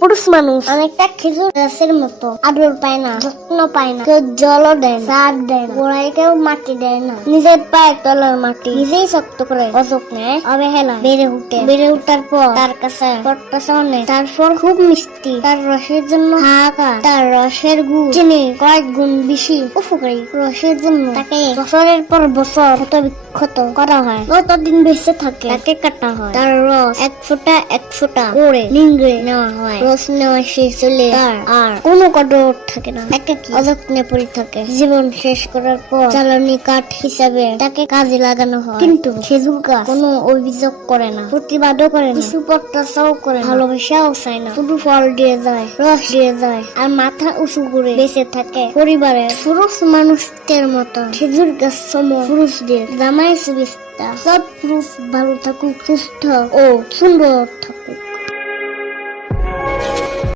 পুরুষ মানুষ অনেকটা খেজুর গাছের মতো আদর পায় না, যত্ন পায় না, কেউ জলও দেয় না, সার দেয় না, গোড়ায় কেউ মাটি দেয় না, নিজের পায়ের তলার মাটি নিজেই শক্ত করে অযত্নে অবহেলা বেড়ে উঠার পর তার কাছে প্রত্যাশা অনেক। তারপর খুব মিষ্টি, তার রসের জন্য হাহাকার, তার রসের গুণ চিনি কয়েক গুণ বেশি উপকারী। রসের জন্য তাকে বছরের পর বছর ক্ষত করা হয়, কতদিন বেঁচে থাকে তাকে কাটা হয়, তার রস এক ফোঁটা করে নিংড়ে নেওয়া হয়। রস নেওয়া শেষ হলে তার আর কোনো কদর থাকে না, একাকী অযত্নে পড়ে থাকে। জীবন শেষ করার পর জ্বালানি কাঠ হিসাবে তাকে কাজে লাগানো হয়। কিন্তু খেজুর গাছ কোনো অভিযোগ করে না, প্রতিবাদও করে না, কিছু প্রত্যাশাও করে না, ভালোবাসাও চায় না, শুধু ফল দিয়ে যায়, রস দিয়ে যায় আর মাথা উঁচু করে বেঁচে থাকে পরিবারের পুরুষ মানুষদের মতো। খেজুর গাছ সময় পুরুষদের জামাই সুবিস্তা। সব পুরুষ ভালো থাকুক, সুস্থ ও সুন্দর থাকুক।